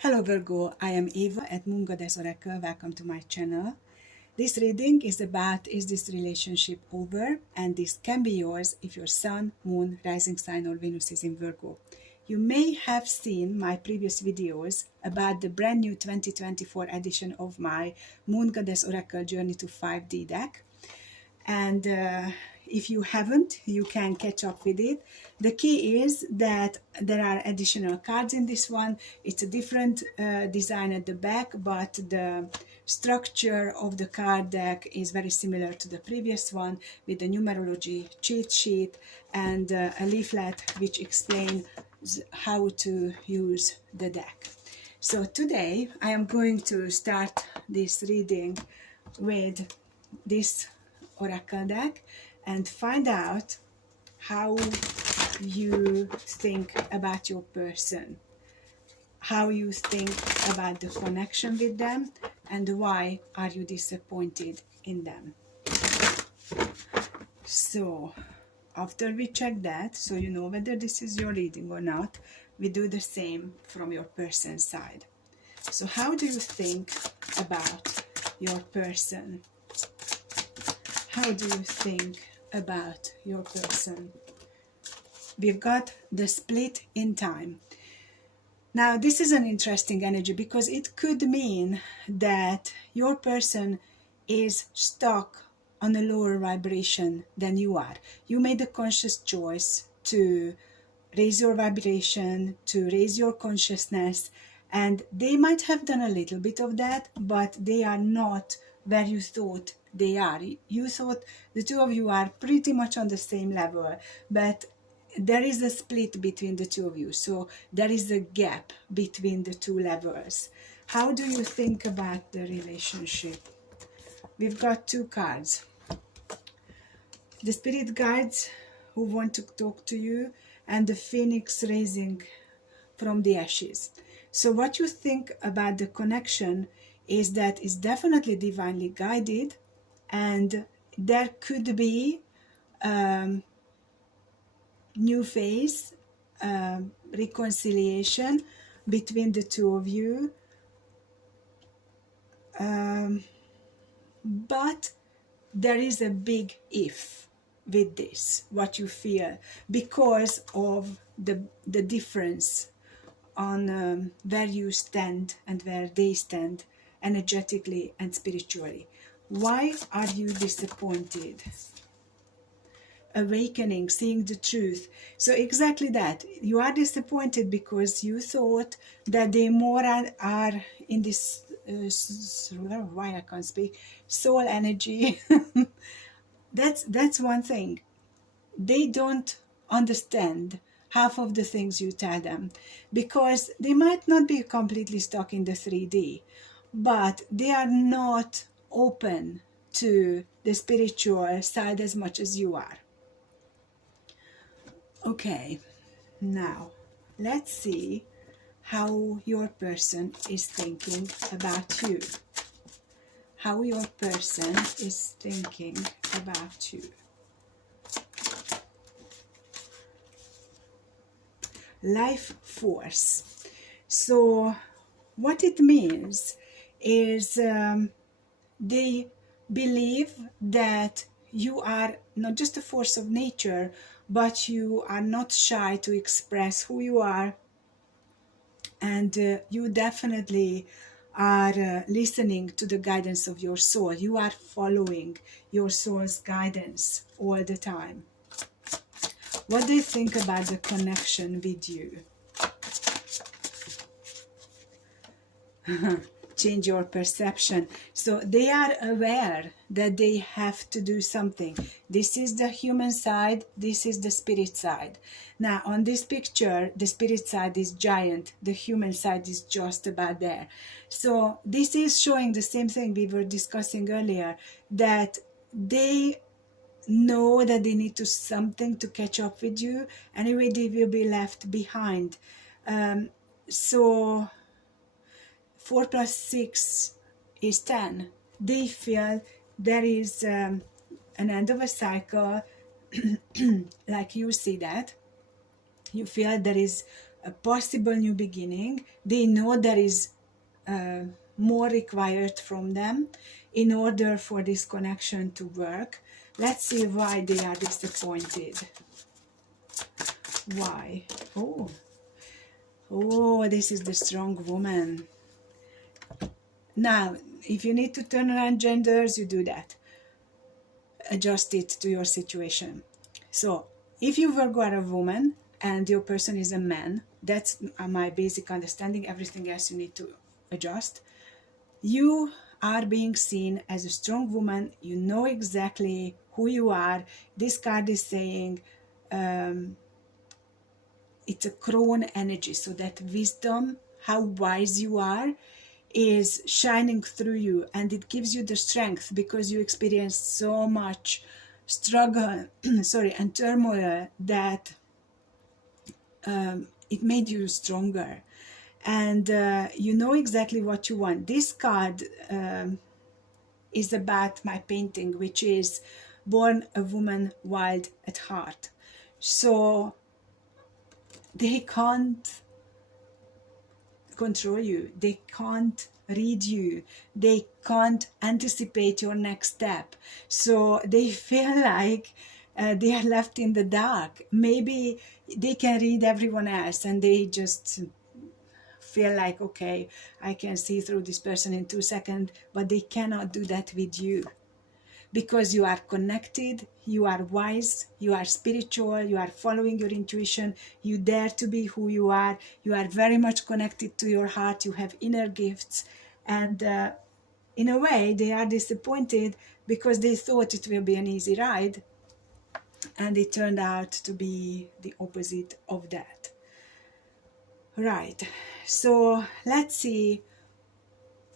Hello Virgo, I am Eva at Moon Goddess Oracle. Welcome to my channel. This reading is about, is this relationship over? And this can be yours if your Sun, Moon, Rising sign or Venus is in Virgo. You may have seen my previous videos about the brand new 2024 edition of my Moon Goddess Oracle Journey to 5D deck. And if you haven't, you can catch up with it. The key is that there are additional cards in this one. It's a different design at the back, but the structure of the card deck is very similar to the previous one, with the numerology cheat sheet and a leaflet which explains how to use the deck. So today I am going to start this reading with this oracle deck and find out how you think about your person, how you think about the connection with them, and why are you disappointed in them. So after we check that, so you know whether this is your reading or not, we do the same from your person's side. So how do you think about your person? How do you think about your person? We've got the split in time. Now, this is an interesting energy because it could mean that your person is stuck on a lower vibration than you are. You made a conscious choice to raise your vibration, to raise your consciousness, and they might have done a little bit of that, but they are not where you thought they are. You thought the two of you are pretty much on the same level, but there is a split between the two of you. So there is a gap between the two levels. How do you think about the relationship? We've got two cards. The spirit guides who want to talk to you, and the phoenix rising from the ashes. So what you think about the connection is that it's definitely divinely guided, and there could be new phase, reconciliation between the two of you, but there is a big if with this, what you feel, because of the difference on where you stand and where they stand energetically and spiritually. Why are you disappointed? Awakening, seeing the truth. So exactly that. You are disappointed because you thought that they more are in this, why I can't speak, soul energy. That's one thing. They don't understand half of the things you tell them because they might not be completely stuck in the 3D, but they are not open to the spiritual side as much as you are. Okay, now let's see how your person is thinking about you. How your person is thinking about you. Life force. So what it means is they believe that you are not just a force of nature, but you are not shy to express who you are, and you definitely are listening to the guidance of your soul. You are following your soul's guidance all the time. What do you think about the connection with you? Change your perception. So they are aware that they have to do something. This is the human side, this is the spirit side. Now on this picture, the spirit side is giant, the human side is just about there. So this is showing the same thing we were discussing earlier, that they know that they need to something to catch up with you. Anyway, they will be left behind. So 4 plus 6 is 10. They feel there is an end of a cycle, like you see that. You feel there is a possible new beginning. They know there is more required from them in order for this connection to work. Let's see why they are disappointed. Why? Oh, this is the strong woman. Now, if you need to turn around genders, you do that. Adjust it to your situation. So, if you Virgo are a woman and your person is a man, that's my basic understanding. Everything else you need to adjust. You are being seen as a strong woman. You know exactly who you are. This card is saying it's a crone energy, so that wisdom, how wise you are, is shining through you, and it gives you the strength because you experienced so much struggle and turmoil that it made you stronger, and you know exactly what you want. This card is about my painting, which is Born a Woman Wild at Heart. So they can't control you, they can't read you, they can't anticipate your next step, so they feel like they are left in the dark. Maybe they can read everyone else and they just feel like, okay, I can see through this person in 2 seconds, but they cannot do that with you. Because you are connected, you are wise, you are spiritual, you are following your intuition, you dare to be who you are very much connected to your heart, you have inner gifts, and in a way they are disappointed because they thought it will be an easy ride, and it turned out to be the opposite of that. Right, so let's see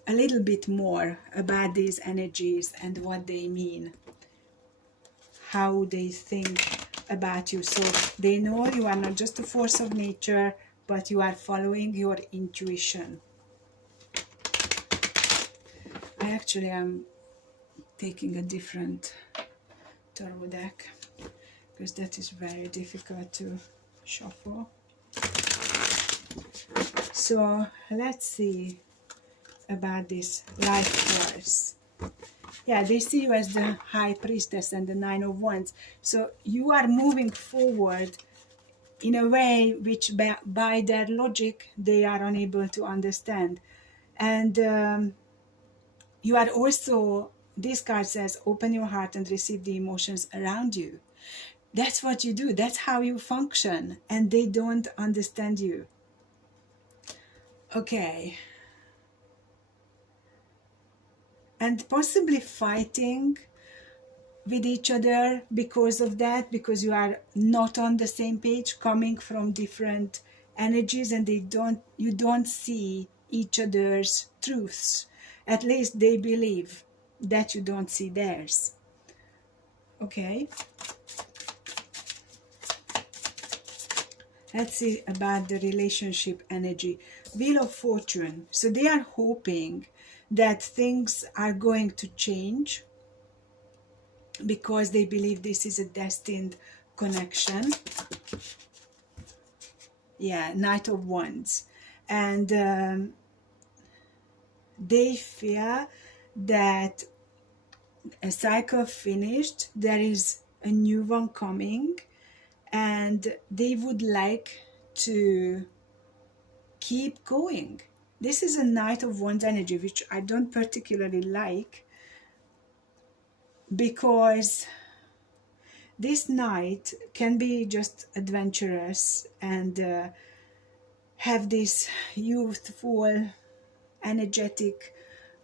a little bit more about these energies and what they mean, how they think about you. So they know you are not just a force of nature, but you are following your intuition. I actually am taking a different tarot deck because that is very difficult to shuffle. So let's see about this life force. Yeah, they see you as the High Priestess and the Nine of Wands. So you are moving forward in a way which by their logic they are unable to understand. And you are also, this card says, open your heart and receive the emotions around you. That's what you do. That's how you function. And they don't understand you. Okay. And possibly fighting with each other because of that, because you are not on the same page, coming from different energies, and you don't see each other's truths. At least they believe that you don't see theirs. Okay. Let's see about the relationship energy. Wheel of Fortune. So they are hoping that things are going to change because they believe this is a destined connection. Yeah, Knight of Wands. And they fear that a cycle finished, there is a new one coming, and they would like to keep going. This is a Knight of Wands energy, which I don't particularly like, because this knight can be just adventurous and have this youthful, energetic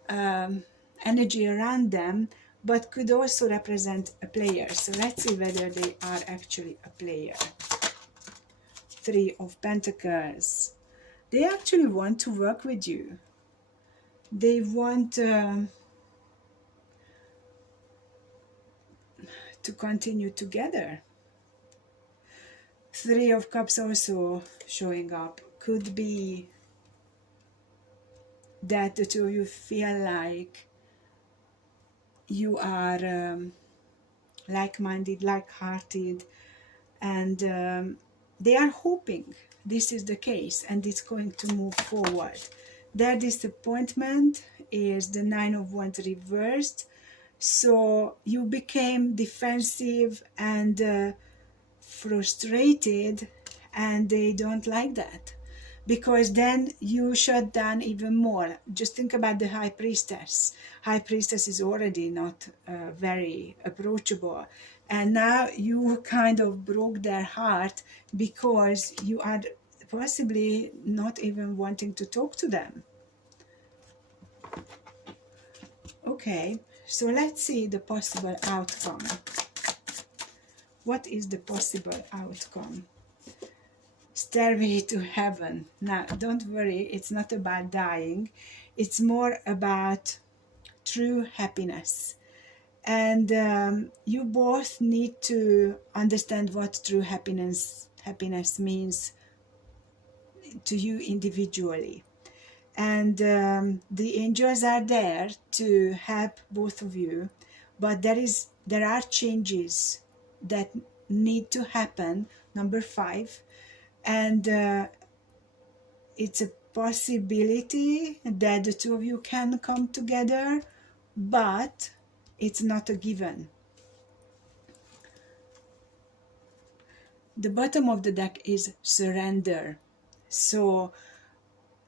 energy around them, but could also represent a player. So let's see whether they are actually a player. Three of Pentacles. They actually want to work with you. They want to continue together. Three of Cups also showing up. Could be that the two of you feel like you are like-minded, like-hearted, and they are hoping this is the case, and it's going to move forward. Their disappointment is the Nine of Wands reversed. So you became defensive and frustrated, and they don't like that, because then you shut down even more. Just think about the High Priestess. High Priestess is already not very approachable, and now you kind of broke their heart because you are possibly not even wanting to talk to them. Okay, so let's see the possible outcome. What is the possible outcome? Stairway to heaven. Now, don't worry, it's not about dying. It's more about true happiness. And you both need to understand what true happiness means to you individually. And the angels are there to help both of you, but there are changes that need to happen. Number 5, and it's a possibility that the two of you can come together, but it's not a given. The bottom of the deck is surrender. So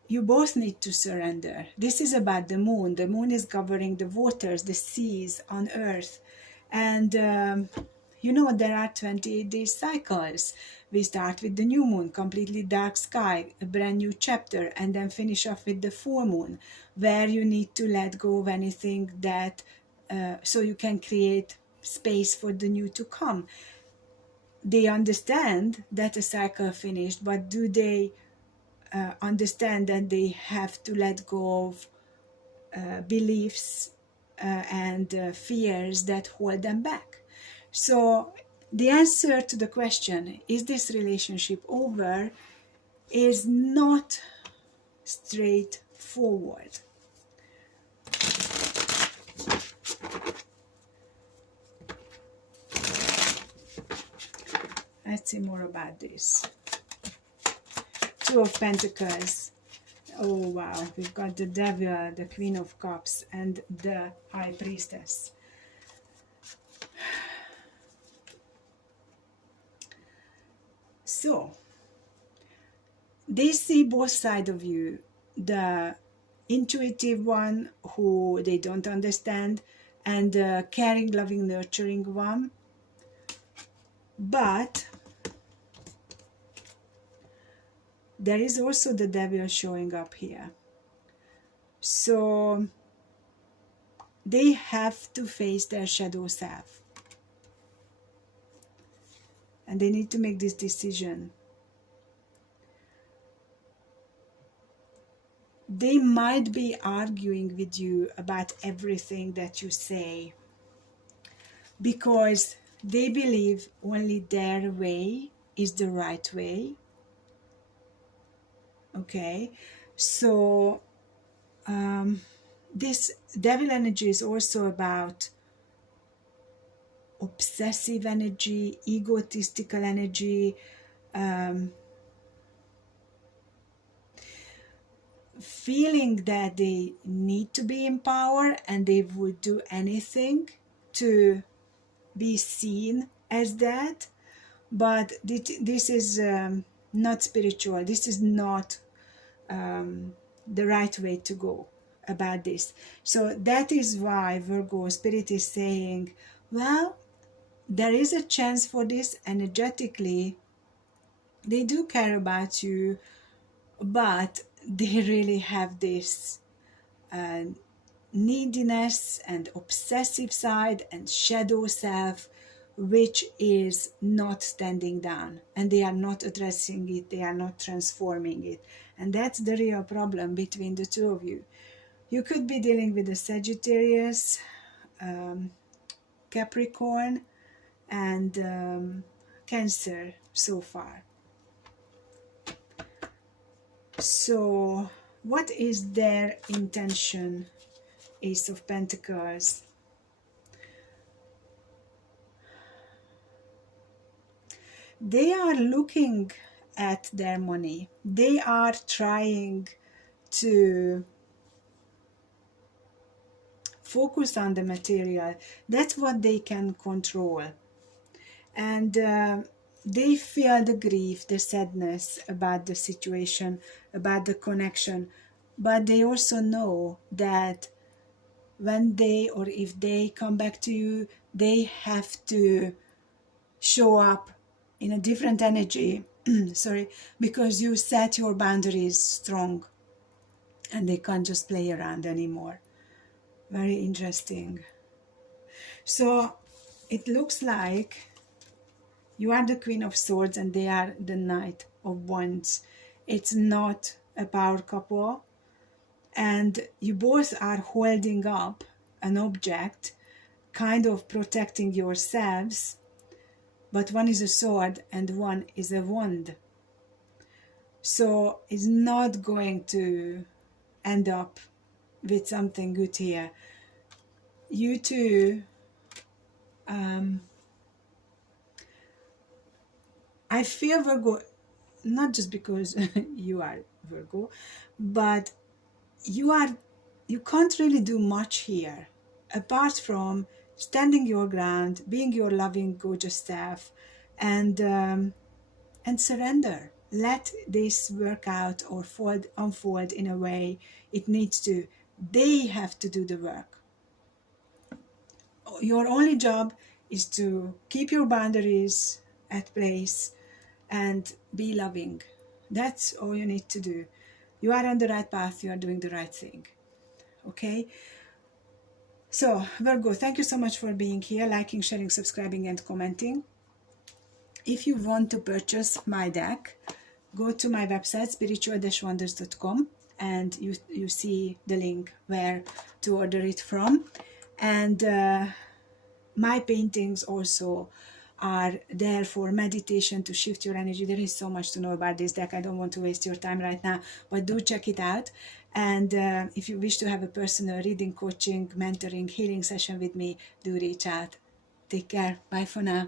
you both need to surrender. This is about the moon. The moon is governing the waters, the seas on earth. And you know, there are 28-day cycles. We start with the new moon, completely dark sky, a brand new chapter, and then finish off with the full moon, where you need to let go of anything that, so you can create space for the new to come. They understand that a cycle finished, but do they understand that they have to let go of beliefs and fears that hold them back? So the answer to the question, is this relationship over, is not straightforward. Let's see more about this. Two of Pentacles. Oh wow, we've got the Devil, the Queen of Cups, and the High Priestess. So, they see both sides of you. The intuitive one, who they don't understand, and the caring, loving, nurturing one. But there is also the Devil showing up here. So they have to face their shadow self. And they need to make this decision. They might be arguing with you about everything that you say, because they believe only their way is the right way. Okay, so this Devil energy is also about obsessive energy, egotistical energy, feeling that they need to be in power and they would do anything to be seen as that. But this is not spiritual. This is not the right way to go about this. So that is why Virgo Spirit is saying, well, there is a chance for this energetically. They do care about you, but they really have this neediness and obsessive side and shadow self, which is not standing down, and they are not addressing it, they are not transforming it. And that's the real problem between the two of you. You could be dealing with a Sagittarius, Capricorn, and Cancer so far. So what is their intention? Ace of Pentacles. They are looking at their money. They are trying to focus on the material. That's what they can control. And they feel the grief, the sadness about the situation, about the connection. But they also know that when they, or if they come back to you, they have to show up in a different energy. Sorry, because you set your boundaries strong and they can't just play around anymore. Very interesting. So it looks like you are the Queen of Swords and they are the Knight of Wands. It's not a power couple, and you both are holding up an object, kind of protecting yourselves, but one is a sword and one is a wand. So it's not going to end up with something good here. You two, I feel Virgo, not just because you are Virgo, but you can't really do much here apart from standing your ground, being your loving, gorgeous self, and surrender. Let this work out or unfold in a way it needs to. They have to do the work. Your only job is to keep your boundaries at place and be loving. That's all you need to do. You are on the right path, you are doing the right thing. Okay? So, Virgo, thank you so much for being here, liking, sharing, subscribing, and commenting. If you want to purchase my deck, go to my website, spiritual-wonders.com, and you see the link where to order it from. And my paintings also are there for meditation to shift your energy. There is so much to know about this deck. I don't want to waste your time right now, but do check it out. And if you wish to have a personal reading, coaching, mentoring, healing session with me, do reach out. Take care. Bye for now.